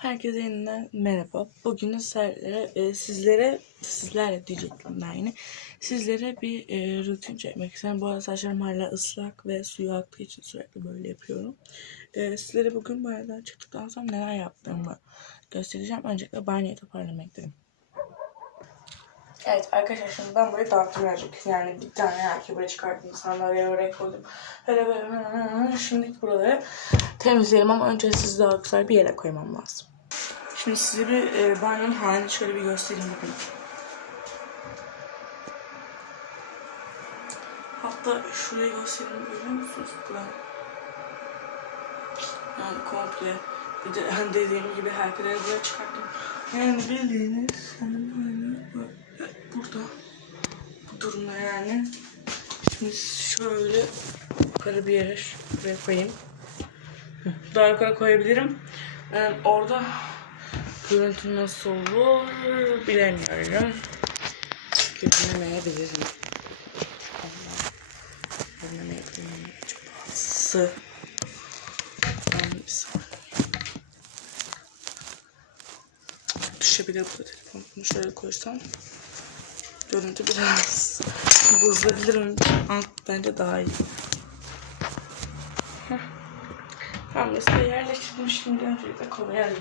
Herkese yeniden merhaba. Bugün sizlere, e, sizlere, diyecektim ben yine. Sizlere bir e, rutin çekmek istedim. Bu arada saçlarım hala ıslak ve suyu aktığı için sürekli böyle yapıyorum. E, sizlere bugün banyodan çıktıktan sonra neler yaptığımı göstereceğim. Öncelikle banyoyu toparlamak istedim. Evet arkadaşlar şimdi ben burayı dağıttım birazcık. Yani bir tane erkeği buraya çıkarttım. Sandalyeyi oraya koydum. Böyle böyle şimdi buraları temizleyelim ama önce sizi daha güzel bir yere koymam lazım. Şimdi size bir e, banyonun halini şöyle bir göstereyim bakın. Hatta şurayı göstereyim görüyor musunuz? Buraya. Yani komple bir de hani dediğim gibi herkese buraya çıkarttım. Yani bildiğiniz hani durumda yani. Şimdi şöyle yukarı bir yere buraya koyayım. Daha yukarı koyabilirim. Yani orada görüntü nasıl olur bilemiyorum. Görünemeyebilirim. Allah. Görünemeyebilirim. Çok saniye. Düşebilir bu telefon. Bunu şöyle koysam. Görüntü biraz bozulabilirim. Alt bence daha iyi. Heh. Tamam mesela yerleştirdim şimdi öncelikle koyalım.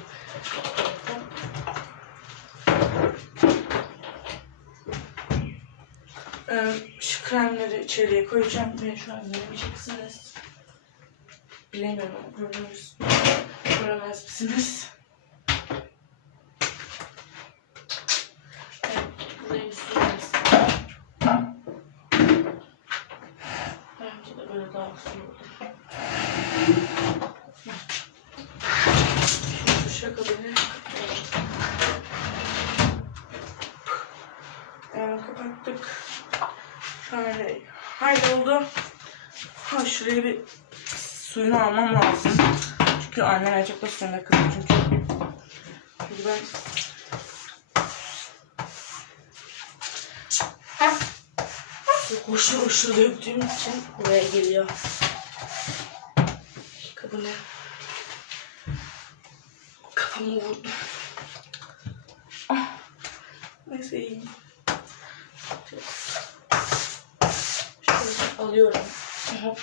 Ee, şu kremleri içeriye koyacağım ve şu an göremeyeceksiniz. Bilemiyorum ama görürüz. Göremez misiniz? Evet, burayı süreriz. Bence de böyle daha güzel olur. Şu şaka beni ee, kapattık. Şöyle halloldu. Ha şuraya bir suyunu almam lazım. Çünkü annem gerçekten suyuna kızdı çünkü. Çünkü ben koşu koşu döktüğüm için buraya geliyor. Ne? Kafamı vurdu. Ah, neyse iyiyim. Şöyle alıyorum. Hop.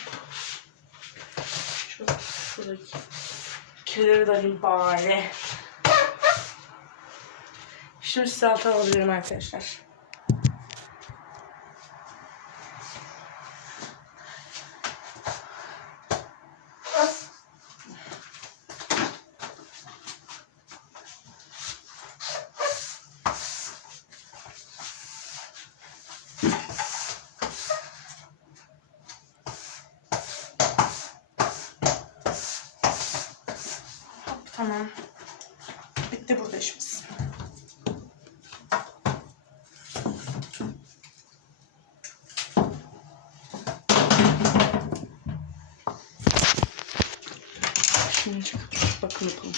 Şu şuradaki keleri de alayım bari. Şimdi salata alabilirim arkadaşlar. Tamam. Bitti burada işimiz. Şimdi çıkıp bakın yapalım.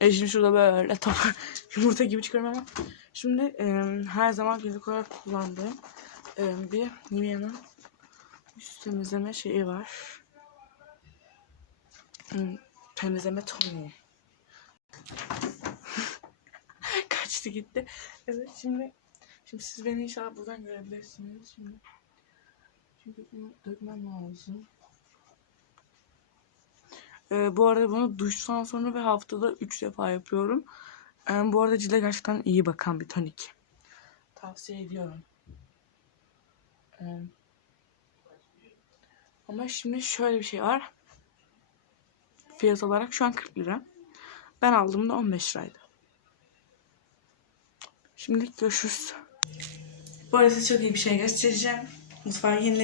E şimdi şurada böyle topar yumurta gibi çıkıyorum ama şimdi e, her zaman günlük olarak kullandığım e, bir Nivea'nın yüz temizleme şeyi var. Hmm, temizleme toniği. Kaçtı gitti. Evet şimdi şimdi siz beni inşallah buradan görebilirsiniz şimdi. Çünkü bunu dökmem lazım. Ee, bu arada bunu duştan sonra ve haftada 3 defa yapıyorum. Ee, bu arada cilde gerçekten iyi bakan bir tonik. Tavsiye ediyorum. Ee, ama şimdi şöyle bir şey var. Fiyat olarak şu an 40 lira. Ben aldığımda 15 liraydı. Şimdilik görüşürüz. Bu arada çok iyi bir şey göstereceğim. Mutfağı yenile